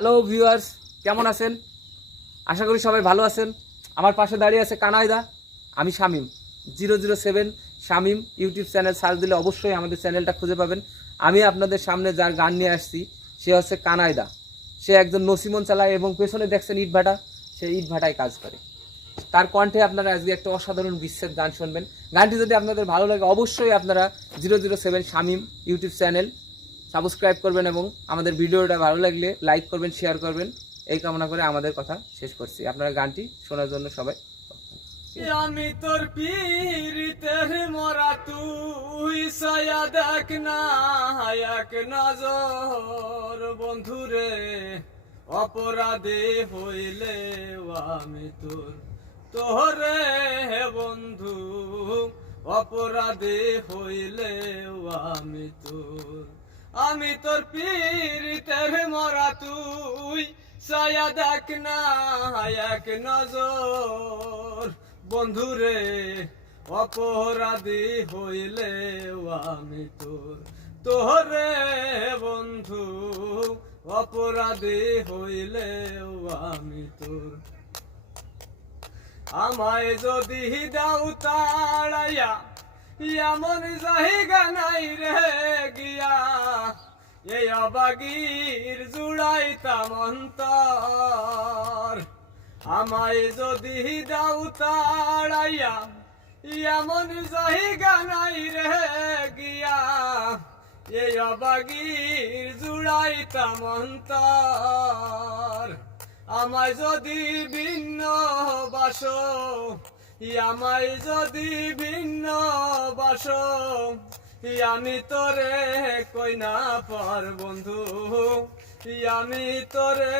Hello viewers কেমন আছেন? আশা করি সবাই ভালো আছেন। আমার পাশে দাঁড়িয়ে আছে কানাইদা। আমি Shamim. Zero zero seven Shamim YouTube channel search দিলে অবশ্যই আমাদের চ্যানেলটা খুঁজে পাবেন। আমি আপনাদের সামনে যার গান নিয়ে আসছি, সে হচ্ছে কানাইদা। সে একজন নসিমন চালায় এবং পেছনে দেখছেন ইট ভাটা। সে ইট ভাটায় কাজ করে। তার কণ্ঠে আপনারা আজকে একটা অসাধারণ বিশ্বের গান শুনবেন। গানটি যদি আপনাদের ভালো লাগে, অবশ্যই আপনারা zero zero seven Shamim YouTube channel subscribe করবেন এবং আমাদের ভিডিওটা ভালো লাগলে লাইক করবেন শেয়ার করবেন। এই কামনা করে আমাদের কথা শেষ করছি। আপনারা গানটি শোনার জন্য সবাই আমি তোর পীরিতের মরা, তুই সায়া দেখ না, এক নজর। বন্ধুরে, অপরাধে হইলে আমি তোর, তোরে বন্ধু। অপরাধে হইলে আমি তোর। আমি তোর পীরিতের মরা তুই। সায়া দেখ না, এক নজর। বন্ধুরে অপরাধী হইলে আমি তোর। তোরে বন্ধু, অপরাধী হইলে আমি তোর। আমায় যদি দাও তাড়াইয়া, এমন জায়গা নাই এই অবাগির জুড়াইতাম অন্তর। আমায় যদি দাও তাড়াইয়া, এমন জায়গা নাই রে গিয়া। এই অবাগির জুড়াইতাম অন্তর। আমায় যদি ভিন্ন বাস আমায় যদি ভিন্ন বাস আমি তোরে কই না পর, বন্ধু। আমি তোরে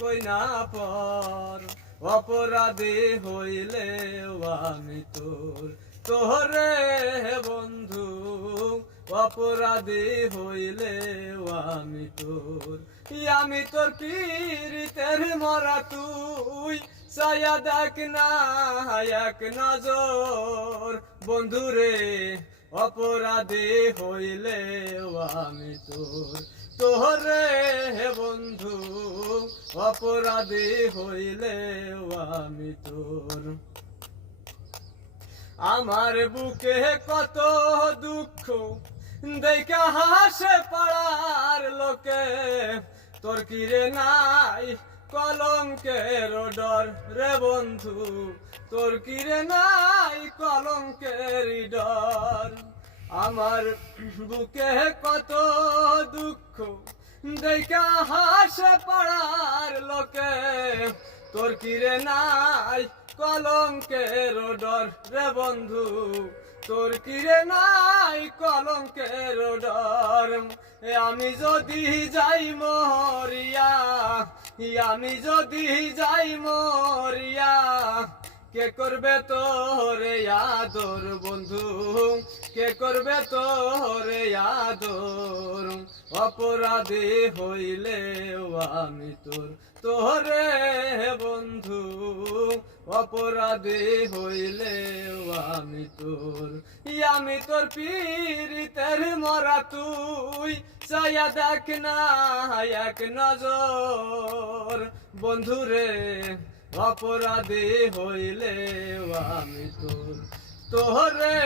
কই না পর, অপরাধী হইলে আমি তোর, তোরে বন্ধু। অপরাধী হইলে আমি তোর। আমি তোর পীরিতের মরা তুই সায়া দেখ না, এক নজর। বন্ধুরে অপরাধী হইলে আমি তোর। তোরে বন্ধু, অপরাধী হইলে আমি তোর। আমার বুকে কত দুঃখ, দেখা হাসে পাড়ার লোকে। তোর কিরে নাই কলঙ্কের ডর রে বন্ধু, তোর কিরে নাই কলঙ্কের ডর? আমার বুকে কত দুঃখ, দেখা হাসে পাড়ার লোকে। তোর কিরে নাই কলঙ্কের ডর রে বন্ধু, তোর কিরে নাই কলঙ্কের ডর? আমি যদি যাই মরিয়া আমি যদি যাই মরিয়া, কে করবে তোরে আদর বন্ধু? কে করবে তোরে আদর? অপরাধী হইলে আমি তোর, তোরে বন্ধু। অপরাধী হইলে আমি তোর আমি তোর পীরিতের মরা তুই। চায়া দেখ না, এক নজর। বন্ধুরে অপরাধী হইলে আমি তোর। তোরে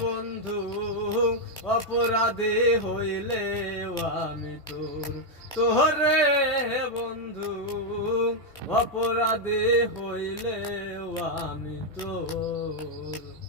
বন্ধু অপরাধী হইলে আমি তোর তোরে বন্ধু। অপরাধী হইলে আমি তোর।